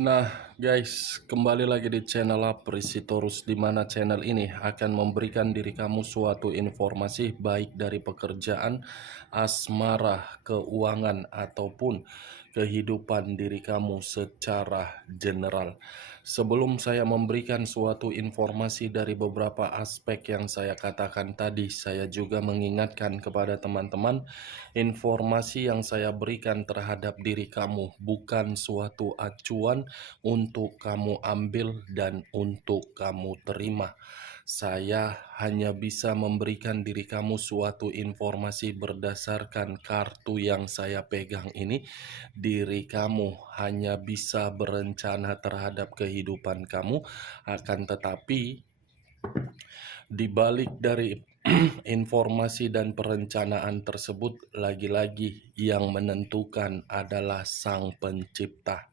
Nah, guys, kembali lagi di channel Aprisitorus, di mana channel ini akan memberikan diri kamu suatu informasi baik dari pekerjaan, asmara, keuangan, ataupun kehidupan diri kamu secara general. Sebelum saya memberikan suatu informasi dari beberapa aspek yang saya katakan tadi, saya juga mengingatkan kepada teman-teman, informasi yang saya berikan terhadap diri kamu bukan suatu acuan untuk kamu ambil dan untuk kamu terima. Saya hanya bisa memberikan diri kamu suatu informasi berdasarkan kartu yang saya pegang ini. Diri kamu hanya bisa berencana terhadap kehidupan kamu, akan tetapi di balik dari informasi dan perencanaan tersebut, lagi-lagi yang menentukan adalah Sang Pencipta.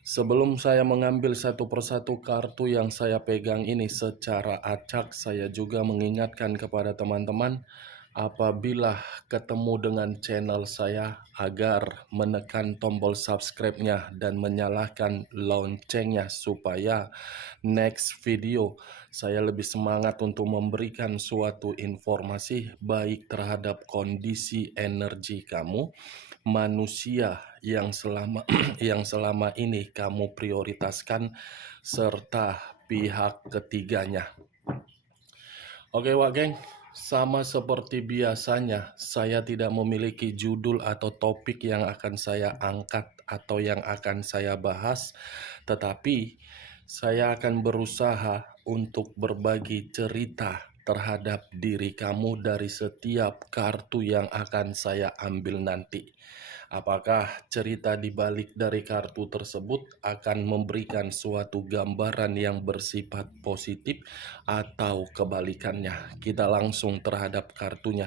Sebelum saya mengambil satu persatu kartu yang saya pegang ini secara acak, saya juga mengingatkan kepada teman-teman, apabila ketemu dengan channel saya, agar menekan tombol subscribe-nya dan menyalakan loncengnya supaya next video saya lebih semangat untuk memberikan suatu informasi baik terhadap kondisi energi kamu, manusia yang selama yang selama ini kamu prioritaskan, serta pihak ketiganya. Oke Wak Geng, sama seperti biasanya, saya tidak memiliki judul atau topik yang akan saya angkat atau yang akan saya bahas, tetapi saya akan berusaha untuk berbagi cerita terhadap diri kamu dari setiap kartu yang akan saya ambil nanti. Apakah cerita di balik dari kartu tersebut akan memberikan suatu gambaran yang bersifat positif atau kebalikannya? Kita langsung terhadap kartunya.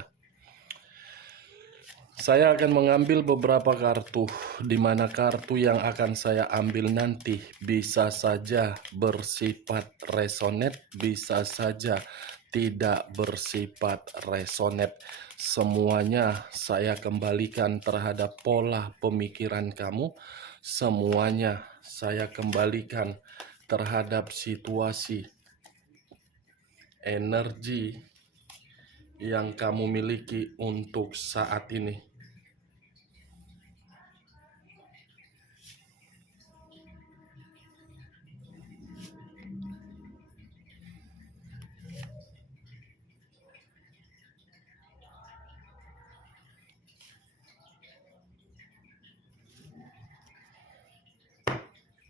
Saya akan mengambil beberapa kartu, di mana kartu yang akan saya ambil nanti bisa saja bersifat resonate, bisa saja tidak bersifat resonate. Semuanya saya kembalikan terhadap pola pemikiran kamu, semuanya saya kembalikan terhadap situasi energi yang kamu miliki untuk saat ini.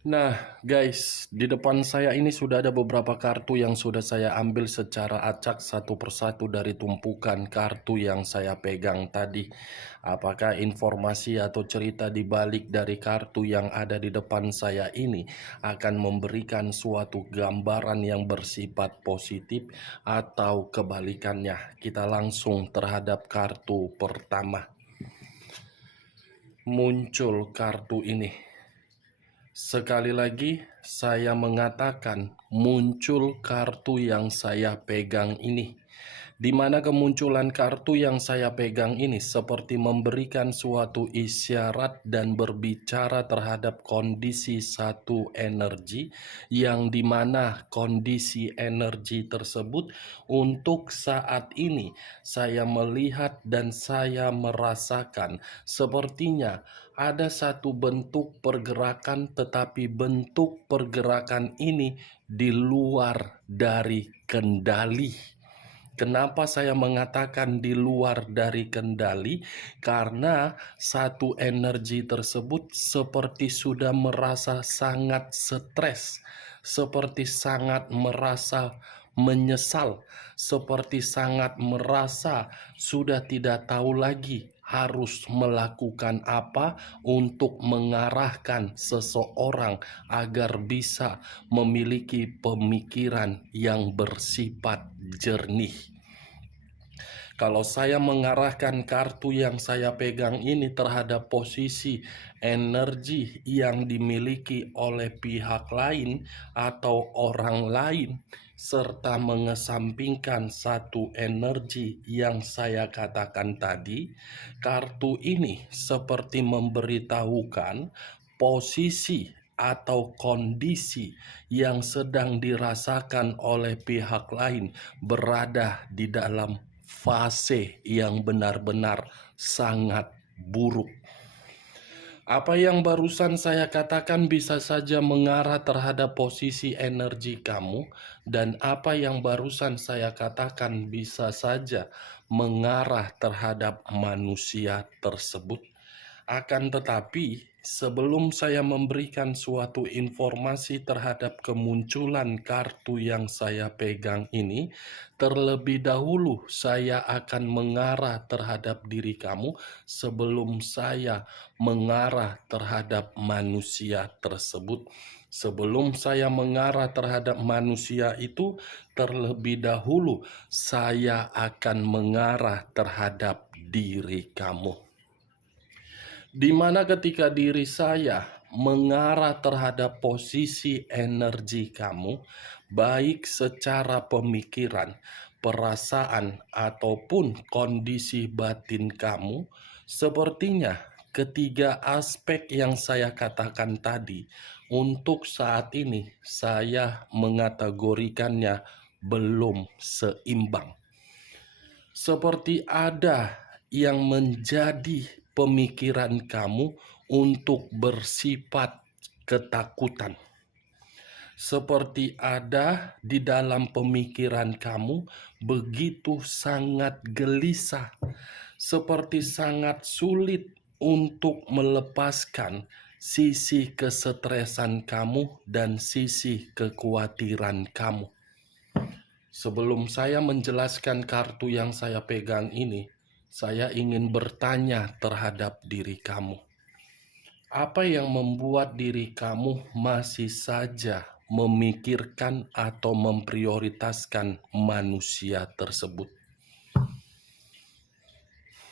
Nah guys, di depan saya ini sudah ada beberapa kartu yang sudah saya ambil secara acak satu persatu dari tumpukan kartu yang saya pegang tadi. Apakah informasi atau cerita di balik dari kartu yang ada di depan saya ini akan memberikan suatu gambaran yang bersifat positif atau kebalikannya? Kita langsung terhadap kartu pertama. Muncul kartu ini. Sekali lagi, saya mengatakan muncul kartu yang saya pegang ini. Di mana kemunculan kartu yang saya pegang ini seperti memberikan suatu isyarat dan berbicara terhadap kondisi satu energi, yang dimana kondisi energi tersebut untuk saat ini saya melihat dan saya merasakan sepertinya ada satu bentuk pergerakan, tetapi bentuk pergerakan ini di luar dari kendali. Kenapa saya mengatakan di luar dari kendali? Karena satu energi tersebut seperti sudah merasa sangat stres, seperti sangat merasa menyesal, seperti sangat merasa sudah tidak tahu lagi harus melakukan apa untuk mengarahkan seseorang agar bisa memiliki pemikiran yang bersifat jernih. Kalau saya mengarahkan kartu yang saya pegang ini terhadap posisi energi yang dimiliki oleh pihak lain atau orang lain, serta mengesampingkan satu energi yang saya katakan tadi, kartu ini seperti memberitahukan posisi atau kondisi yang sedang dirasakan oleh pihak lain berada di dalam fase yang benar-benar sangat buruk. Apa yang barusan saya katakan bisa saja mengarah terhadap posisi energi kamu, dan apa yang barusan saya katakan bisa saja mengarah terhadap manusia tersebut. Akan tetapi, sebelum saya memberikan suatu informasi terhadap kemunculan kartu yang saya pegang ini, terlebih dahulu saya akan mengarah terhadap diri kamu sebelum saya mengarah terhadap manusia tersebut. Sebelum saya mengarah terhadap manusia itu, terlebih dahulu saya akan mengarah terhadap diri kamu. Di mana ketika diri saya mengarah terhadap posisi energi kamu, baik secara pemikiran, perasaan, ataupun kondisi batin kamu, sepertinya ketiga aspek yang saya katakan tadi, untuk saat ini saya mengategorikannya belum seimbang. Seperti ada yang menjadi pemikiran kamu untuk bersifat ketakutan. Seperti ada di dalam pemikiran kamu begitu sangat gelisah, seperti sangat sulit untuk melepaskan sisi kesetresan kamu dan sisi kekhawatiran kamu. Sebelum saya menjelaskan kartu yang saya pegang ini, saya ingin bertanya terhadap diri kamu. Apa yang membuat diri kamu masih saja memikirkan atau memprioritaskan manusia tersebut?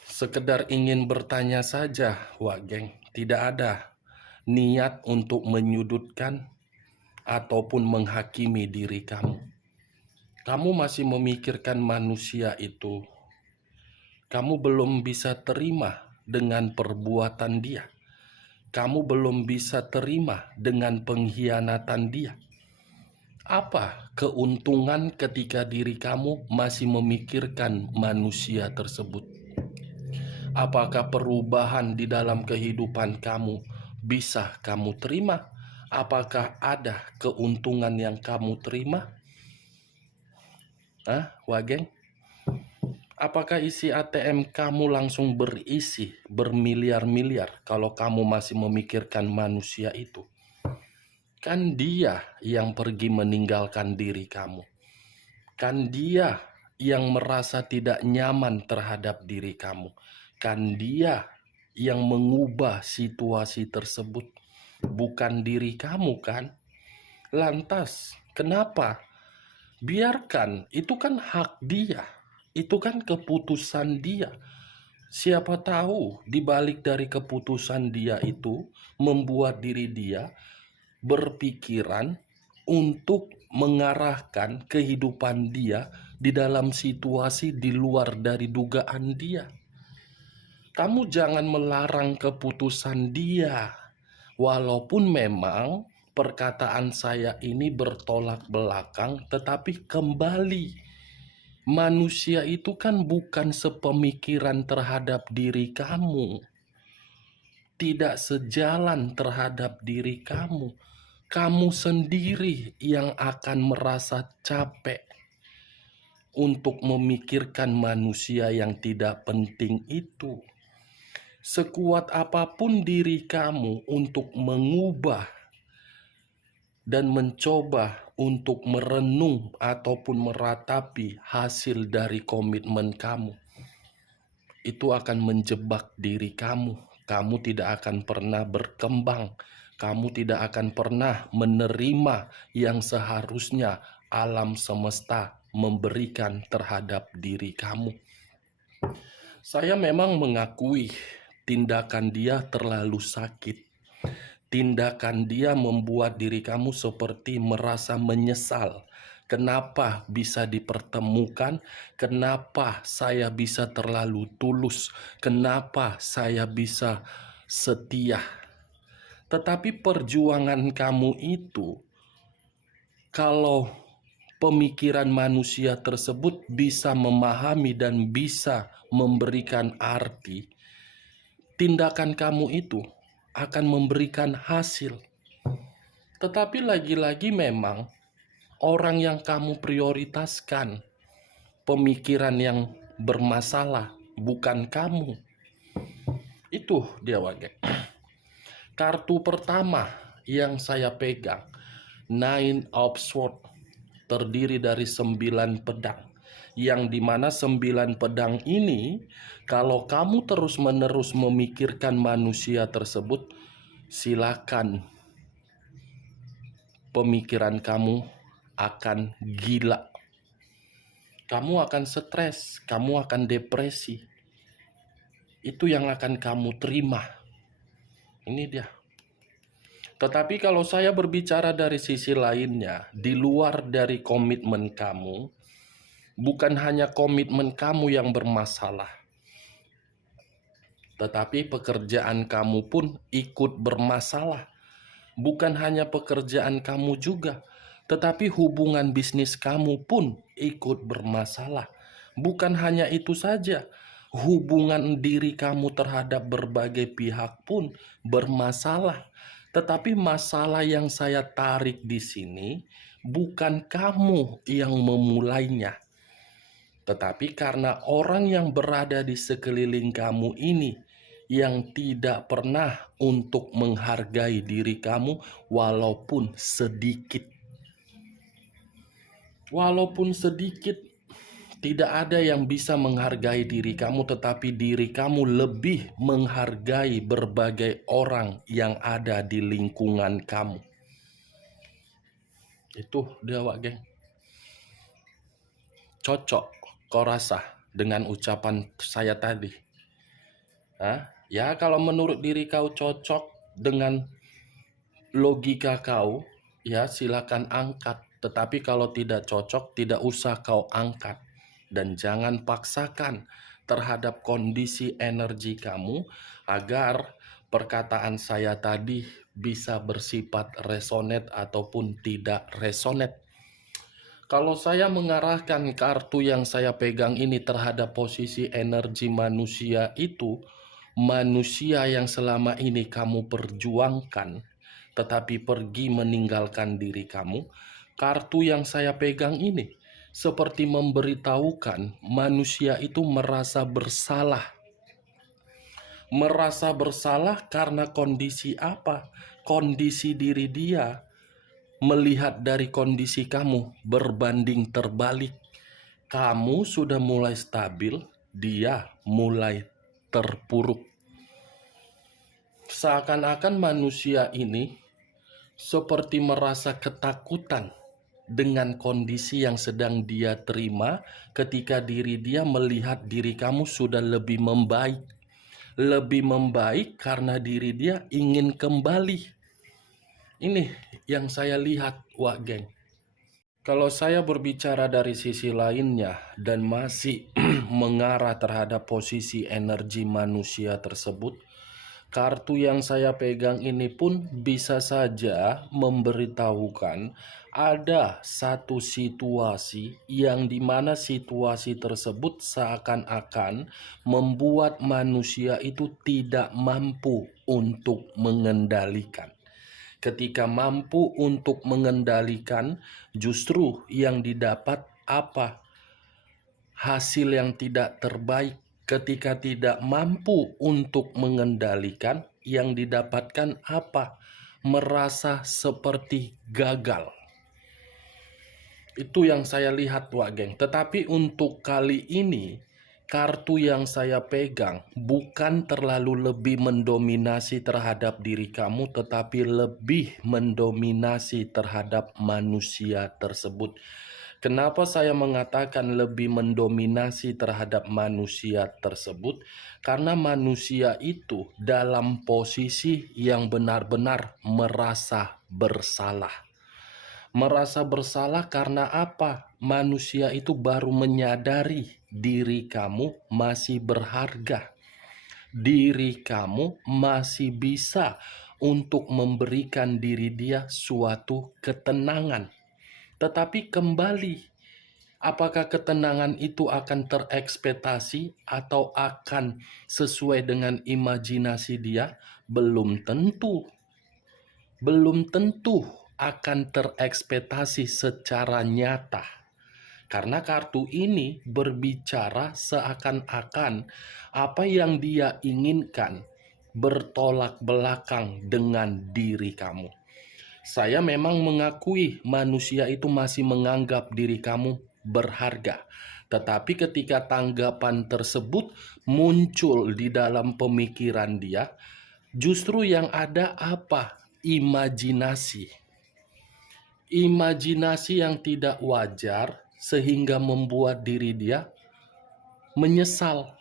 Sekedar ingin bertanya saja, Wak Geng. Tidak ada niat untuk menyudutkan ataupun menghakimi diri kamu. Kamu masih memikirkan manusia itu. Kamu belum bisa terima dengan perbuatan dia. Kamu belum bisa terima dengan pengkhianatan dia. Apa keuntungan ketika diri kamu masih memikirkan manusia tersebut? Apakah perubahan di dalam kehidupan kamu bisa kamu terima? Apakah ada keuntungan yang kamu terima? Wageng? Apakah isi ATM kamu langsung berisi bermiliar-miliar kalau kamu masih memikirkan manusia itu? Kan dia yang pergi meninggalkan diri kamu. Kan dia yang merasa tidak nyaman terhadap diri kamu. Kan dia yang mengubah situasi tersebut. Bukan diri kamu kan? Lantas, kenapa? Biarkan, itu kan hak dia. Itu kan keputusan dia. Siapa tahu di balik dari keputusan dia itu membuat diri dia berpikiran untuk mengarahkan kehidupan dia di dalam situasi di luar dari dugaan dia. Kamu jangan melarang keputusan dia. Walaupun memang perkataan saya ini bertolak belakang, tetapi kembali, manusia itu kan bukan sepemikiran terhadap diri kamu, tidak sejalan terhadap diri kamu. Kamu sendiri yang akan merasa capek untuk memikirkan manusia yang tidak penting itu. Sekuat apapun diri kamu untuk mengubah dan mencoba untuk merenung ataupun meratapi hasil dari komitmen kamu, itu akan menjebak diri kamu. Kamu tidak akan pernah berkembang. Kamu tidak akan pernah menerima yang seharusnya alam semesta memberikan terhadap diri kamu. Saya memang mengakui tindakan dia terlalu sakit. Tindakan dia membuat diri kamu seperti merasa menyesal. Kenapa bisa dipertemukan? Kenapa saya bisa terlalu tulus? Kenapa saya bisa setia? Tetapi perjuangan kamu itu, kalau pemikiran manusia tersebut bisa memahami dan bisa memberikan arti, tindakan kamu itu akan memberikan hasil. Tetapi lagi-lagi memang orang yang kamu prioritaskan, pemikiran yang bermasalah, bukan kamu. Itu dia Wage. Kartu pertama yang saya pegang, Nine of Swords, terdiri dari 9 pedang. Yang dimana 9 pedang ini, kalau kamu terus-menerus memikirkan manusia tersebut, silakan pemikiran kamu akan gila. Kamu akan stres, kamu akan depresi. Itu yang akan kamu terima. Ini dia. Tetapi kalau saya berbicara dari sisi lainnya, di luar dari komitmen kamu, bukan hanya komitmen kamu yang bermasalah, tetapi pekerjaan kamu pun ikut bermasalah. Bukan hanya pekerjaan kamu juga, tetapi hubungan bisnis kamu pun ikut bermasalah. Bukan hanya itu saja, hubungan diri kamu terhadap berbagai pihak pun bermasalah. Tetapi masalah yang saya tarik di sini bukan kamu yang memulainya, tetapi karena orang yang berada di sekeliling kamu ini yang tidak pernah untuk menghargai diri kamu walaupun sedikit. Walaupun sedikit, tidak ada yang bisa menghargai diri kamu, tetapi diri kamu lebih menghargai berbagai orang yang ada di lingkungan kamu. Itu dia Wak Geng. Cocok kau rasa dengan ucapan saya tadi? Hah? Ya kalau menurut diri kau cocok dengan logika kau, ya silakan angkat. Tetapi kalau tidak cocok, tidak usah kau angkat. Dan jangan paksakan terhadap kondisi energi kamu agar perkataan saya tadi bisa bersifat resonate ataupun tidak resonate. Kalau saya mengarahkan kartu yang saya pegang ini terhadap posisi energi manusia itu, manusia yang selama ini kamu perjuangkan, tetapi pergi meninggalkan diri kamu, kartu yang saya pegang ini seperti memberitahukan manusia itu merasa bersalah. Merasa bersalah karena kondisi apa? Kondisi diri dia melihat dari kondisi kamu berbanding terbalik. Kamu sudah mulai stabil, dia mulai terpuruk. Seakan-akan manusia ini seperti merasa ketakutan dengan kondisi yang sedang dia terima ketika diri dia melihat diri kamu sudah lebih membaik. Lebih membaik karena diri dia ingin kembali. Ini yang saya lihat, Wak Geng. Kalau saya berbicara dari sisi lainnya dan masih mengarah terhadap posisi energi manusia tersebut, kartu yang saya pegang ini pun bisa saja memberitahukan ada satu situasi yang dimana situasi tersebut seakan-akan membuat manusia itu tidak mampu untuk mengendalikan. Ketika mampu untuk mengendalikan, justru yang didapat apa? Hasil yang tidak terbaik. Ketika tidak mampu untuk mengendalikan, yang didapatkan apa? Merasa seperti gagal. Itu yang saya lihat, Wak Geng. Tetapi untuk kali ini, kartu yang saya pegang bukan terlalu lebih mendominasi terhadap diri kamu, tetapi lebih mendominasi terhadap manusia tersebut. Kenapa saya mengatakan lebih mendominasi terhadap manusia tersebut? Karena manusia itu dalam posisi yang benar-benar merasa bersalah. Merasa bersalah karena apa? Manusia itu baru menyadari diri kamu masih berharga. Diri kamu masih bisa untuk memberikan diri dia suatu ketenangan. Tetapi kembali, apakah ketenangan itu akan terekspektasi atau akan sesuai dengan imajinasi dia? Belum tentu. Belum tentu akan terekspektasi secara nyata. Karena kartu ini berbicara seakan-akan apa yang dia inginkan bertolak belakang dengan diri kamu. Saya memang mengakui manusia itu masih menganggap diri kamu berharga. Tetapi ketika tanggapan tersebut muncul di dalam pemikiran dia, justru yang ada apa? Imajinasi. Imajinasi yang tidak wajar sehingga membuat diri dia menyesal.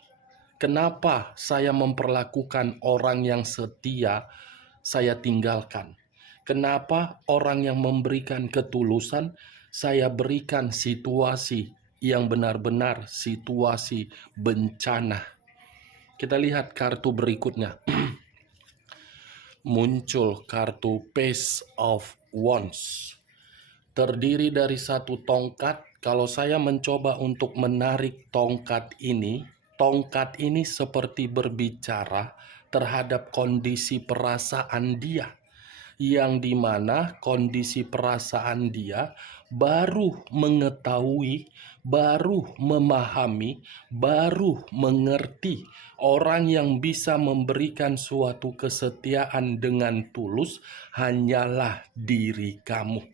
Kenapa saya memperlakukan orang yang setia saya tinggalkan? Kenapa orang yang memberikan ketulusan saya berikan situasi yang benar-benar situasi bencana? Kita lihat kartu berikutnya. Muncul kartu Page of Wands. Terdiri dari satu tongkat. Kalau saya mencoba untuk menarik tongkat ini seperti berbicara terhadap kondisi perasaan dia, yang dimana kondisi perasaan dia baru mengetahui, baru memahami, baru mengerti orang yang bisa memberikan suatu kesetiaan dengan tulus hanyalah diri kamu.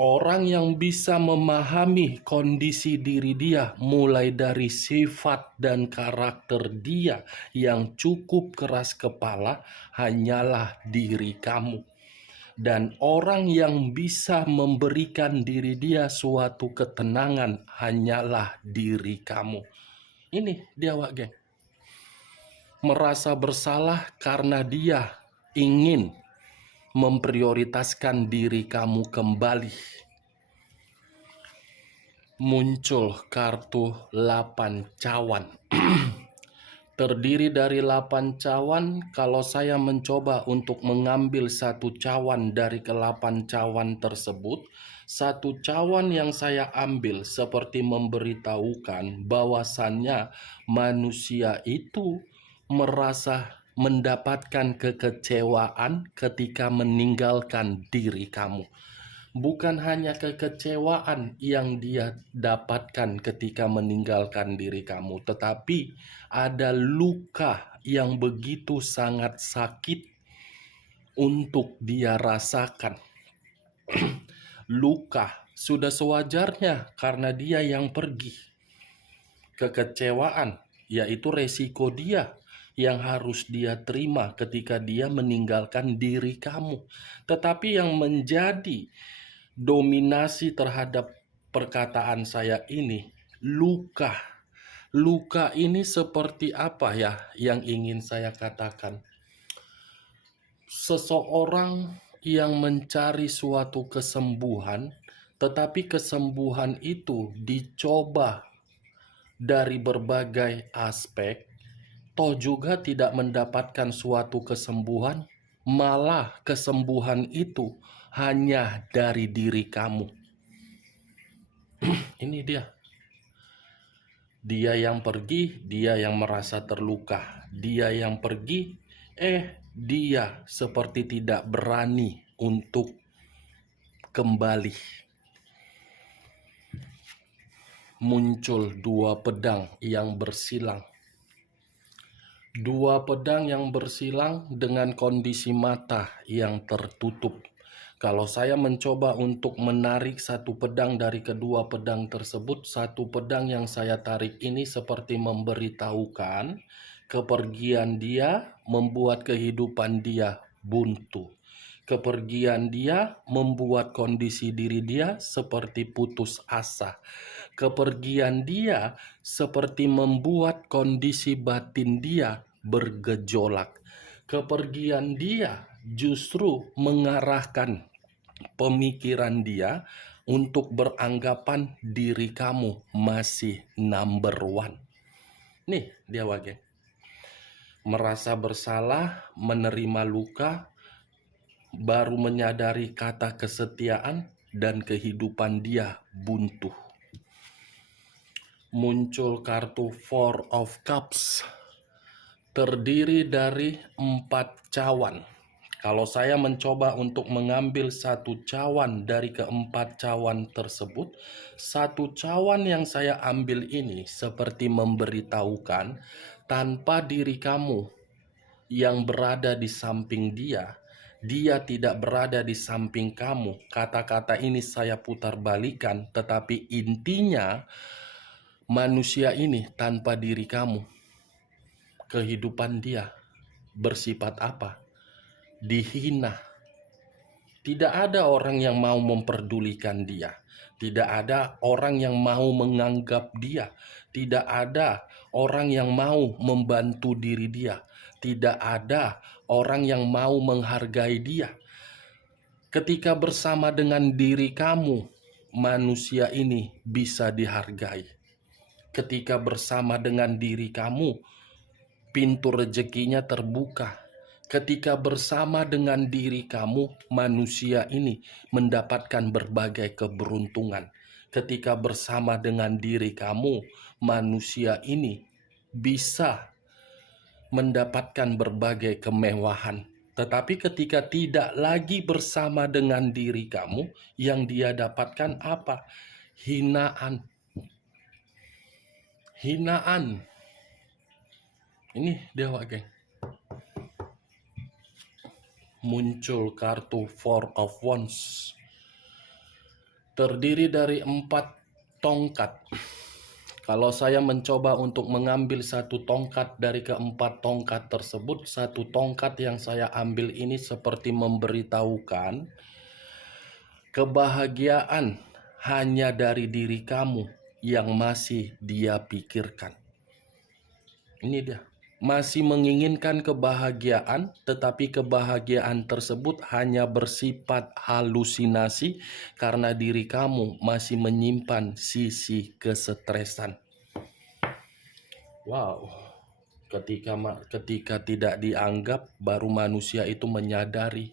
Orang yang bisa memahami kondisi diri dia, mulai dari sifat dan karakter dia yang cukup keras kepala, hanyalah diri kamu. Dan orang yang bisa memberikan diri dia suatu ketenangan, hanyalah diri kamu. Ini dia, Wak Geng. Merasa bersalah karena dia ingin memprioritaskan diri kamu kembali. Muncul kartu 8 cawan. Terdiri dari 8 cawan. Kalau saya mencoba untuk mengambil satu cawan dari ke-8 cawan tersebut, satu cawan yang saya ambil seperti memberitahukan bahwasannya manusia itu merasa mendapatkan kekecewaan ketika meninggalkan diri kamu. Bukan hanya kekecewaan yang dia dapatkan ketika meninggalkan diri kamu, tetapi ada luka yang begitu sangat sakit untuk dia rasakan. Luka sudah sewajarnya karena dia yang pergi. Kekecewaan yaitu resiko dia yang harus dia terima ketika dia meninggalkan diri kamu. Tetapi yang menjadi dominasi terhadap perkataan saya ini, luka. Luka ini seperti apa ya yang ingin saya katakan? Seseorang yang mencari suatu kesembuhan, tetapi kesembuhan itu dicoba dari berbagai aspek, toh juga tidak mendapatkan suatu kesembuhan, malah kesembuhan itu hanya dari diri kamu. Ini dia. Dia yang pergi, dia yang merasa terluka. Dia yang pergi, dia seperti tidak berani untuk kembali. Muncul 2 pedang yang bersilang. 2 pedang yang bersilang dengan kondisi mata yang tertutup. Kalau saya mencoba untuk menarik satu pedang dari kedua pedang tersebut, satu pedang yang saya tarik ini seperti memberitahukan kepergian dia membuat kehidupan dia buntu. Kepergian dia membuat kondisi diri dia seperti putus asa. Kepergian dia seperti membuat kondisi batin dia bergejolak. Kepergian dia justru mengarahkan pemikiran dia untuk beranggapan diri kamu masih number one. Nih dia, Wage. merasa bersalah, menerima luka, baru menyadari kata kesetiaan, dan kehidupan dia buntu. Muncul kartu Four of Cups, terdiri dari 4 cawan. Kalau saya mencoba untuk mengambil satu cawan dari keempat cawan tersebut, satu cawan yang saya ambil ini seperti memberitahukan tanpa diri kamu yang berada di samping dia, dia tidak berada di samping kamu. Kata-kata ini saya putar balikan, tetapi intinya manusia ini tanpa diri kamu, kehidupan dia bersifat apa? Dihina. Tidak ada orang yang mau memperdulikan dia. Tidak ada orang yang mau menganggap dia. Tidak ada orang yang mau membantu diri dia. Tidak ada orang yang mau menghargai dia. Ketika bersama dengan diri kamu, manusia ini bisa dihargai. Ketika bersama dengan diri kamu, pintu rezekinya terbuka. Ketika bersama dengan diri kamu, manusia ini mendapatkan berbagai keberuntungan. Ketika bersama dengan diri kamu, manusia ini bisa mendapatkan berbagai kemewahan. Tetapi ketika tidak lagi bersama dengan diri kamu, yang dia dapatkan apa? Hinaan. Hinaan. Ini dia, geng. Muncul kartu Four of Wands, terdiri dari 4 tongkat. Kalau saya mencoba untuk mengambil satu tongkat dari keempat tongkat tersebut, satu tongkat yang saya ambil ini seperti memberitahukan kebahagiaan hanya dari diri kamu yang masih dia pikirkan. Ini dia. Masih menginginkan kebahagiaan, tetapi kebahagiaan tersebut hanya bersifat halusinasi karena diri kamu masih menyimpan sisi kesetresan. Wow, ketika tidak dianggap, baru manusia itu menyadari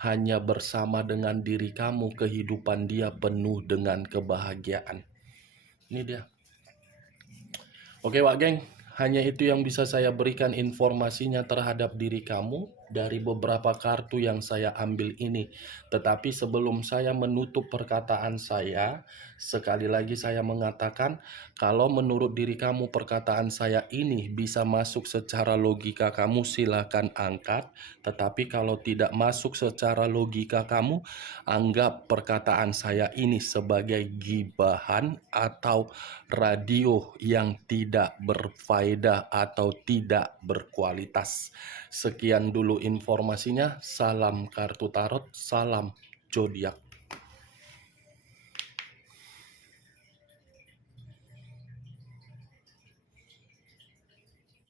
hanya bersama dengan diri kamu, kehidupan dia penuh dengan kebahagiaan. Ini dia. Oke, Wak Geng. Hanya itu yang bisa saya berikan informasinya terhadap diri kamu dari beberapa kartu yang saya ambil ini. Tetapi sebelum saya menutup perkataan saya, sekali lagi saya mengatakan, kalau menurut diri kamu perkataan saya ini bisa masuk secara logika kamu, silakan angkat. Tetapi kalau tidak masuk secara logika kamu, anggap perkataan saya ini sebagai gibahan atau radio yang tidak berfaedah atau tidak berkualitas. Sekian dulu informasinya. Salam kartu tarot, salam zodiak.